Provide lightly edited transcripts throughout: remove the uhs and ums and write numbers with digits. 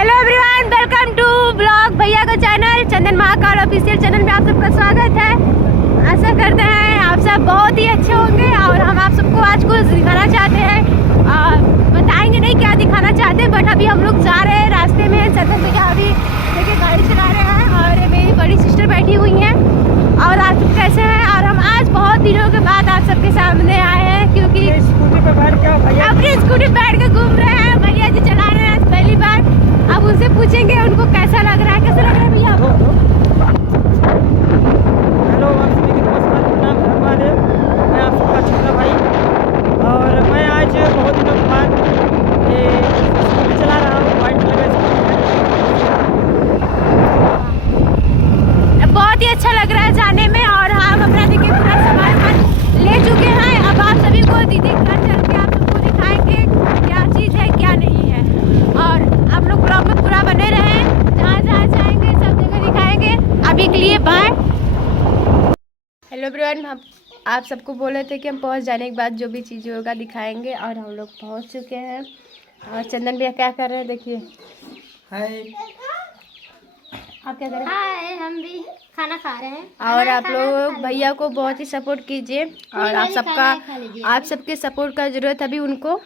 Hello everyone, welcome to blog भैया का channel Chandan Mahakal official channel में आप सबका स्वागत है। आशा करते हैं आप सब बहुत ही अच्छे होंगे और हम आप सबको आज कुछ दिखाना चाहते हैं। बताएंगे नहीं क्या दिखाना चाहते हैं, बट अभी हम लोग जा रहे हैं रास्ते में। चंदन भैया अभी देखिए गाड़ी चला रहे हैं और मेरी बड़ी सिस्टर बैठी हुई हैं। और आप सब कैसे हैं? और हम आज बहुत दिनों के बाद आप सबके सामने आए हैं क्योंकि स्कूटी पे बैठ के अपनी स्कूटी बैठ के घूम रहे हैं। भैया जी चला रहे हैं पहली बार। अब उनसे पूछेंगे उनको कैसा लग रहा है। कैसा लग रहा है भैया? हेलो, आप सभी को नमस्कार। नाम है महादेव, मैं आप सबका छोटा भाई और मैं आज बहुत दिनों के बाद ये स्कूटी चला रहा हूँ। वाइट कलर का बहुत ही अच्छा लग रहा है जाने में। और हम अपना देखिए पूरा सामान ले चुके हैं। अब आप सभी को दीदी घर चल के आप सबको दिखाएंगे क्या चीज़ है क्या नहीं है। और आप लोग ब्लॉग में पूरा बने रहें, जहाँ जहाँ जाएंगे सब जगह दिखाएंगे। अभी के लिए बाय। हेलो एवरीवन, हम आप सबको बोले थे कि हम पहुँच जाने के बाद जो भी चीज़ होगा दिखाएंगे और हम लोग पहुँच चुके हैं। और चंदन भैया क्या कर रहे हैं देखिए। है। आप क्या कर रहे हैं? हाय, हम भी खाना खा रहे हैं। और आप लोग भैया को बहुत ही सपोर्ट कीजिए और आप सबके सपोर्ट का ज़रूरत है अभी उनको।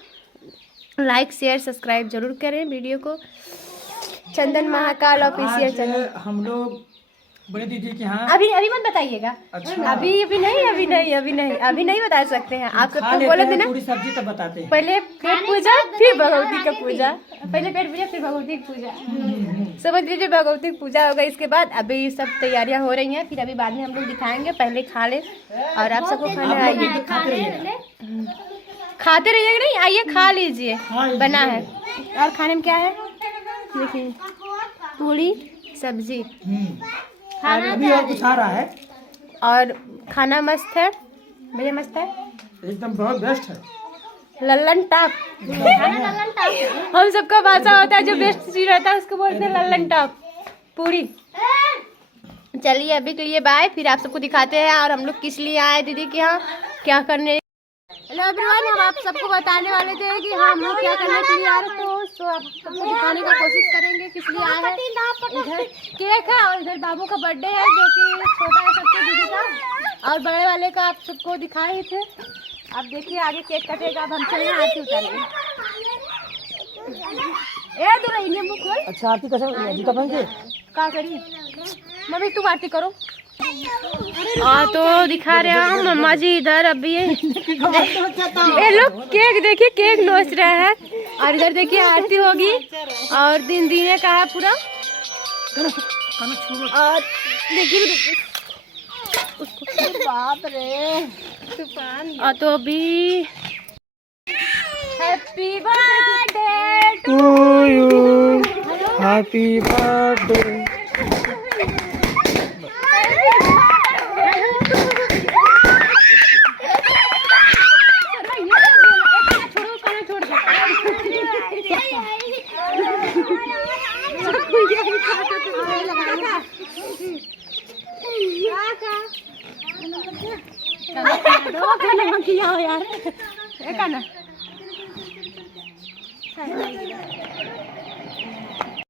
लाइक शेयर सब्सक्राइब जरूर करें वीडियो को। चंदन महाकाल ऑफिशियल चैनल। हम लोग बड़े दीदी के यहाँ अभी मत बताइएगा। अच्छा। अभी नहीं बता सकते हैं। आप सबको बोले थे ना पूरी सब्जी तब बताते हैं। पहले पेट पूजा फिर भगवती का पूजा। पहले पेट पूजा फिर भगवती की पूजा। समझ लीजिए भगवती की पूजा होगा। इसके बाद अभी सब तैयारियां हो रही हैं। फिर अभी बाद में हम लोग दिखाएंगे। पहले खा ले और आप सबको खाना आइए। खाते रहिएगा नहीं, आइए खा लीजिए। बना है। और खाने में क्या है देखिए, पूरी सब्जी अभी और कुछ आ रहा है और खाना मस्त है भैया, मस्त है एकदम, बहुत बेस्ट है। लल्लन टॉप। हम सबका भाषा होता है जो बेस्ट चीज रहता है उसको बोलते हैं लल्लन टॉप पूरी। चलिए अभी के लिए बाय, फिर आप सबको दिखाते हैं और हम लोग किस लिए आए दीदी के यहाँ क्या करने। हेलो एवरीवन, हम आप सबको बताने वाले थे कि हम लोग क्या करने के लिए आ रहे थे, तो आप सबको दिखाने की कोशिश करेंगे किस लिए आए हैं। इधर केक है और इधर बाबू का बर्थडे है जो कि छोटा है सबसे दीदी का, और बड़े वाले का आप सबको दिखाए थे। आप देखिए आगे केक कटेगा। अब हम चले आरती उतारेंगे। ए दुल्हन नींबू खोल। अच्छा, आरती कैसे जूता पहन के क्या करी मम्मी, तुम आरती करो। तो दिखा रहे हैं हम मम्मा जी इधर। अभी ये लोग केक देखिए, केक नोच रहे हैं और इधर देखिए आरती होगी और दिन दीने का है पूरा। और देखिए बाप रे तूफान। और तो अभी happy birthday to you, happy birthday. किया हो यार,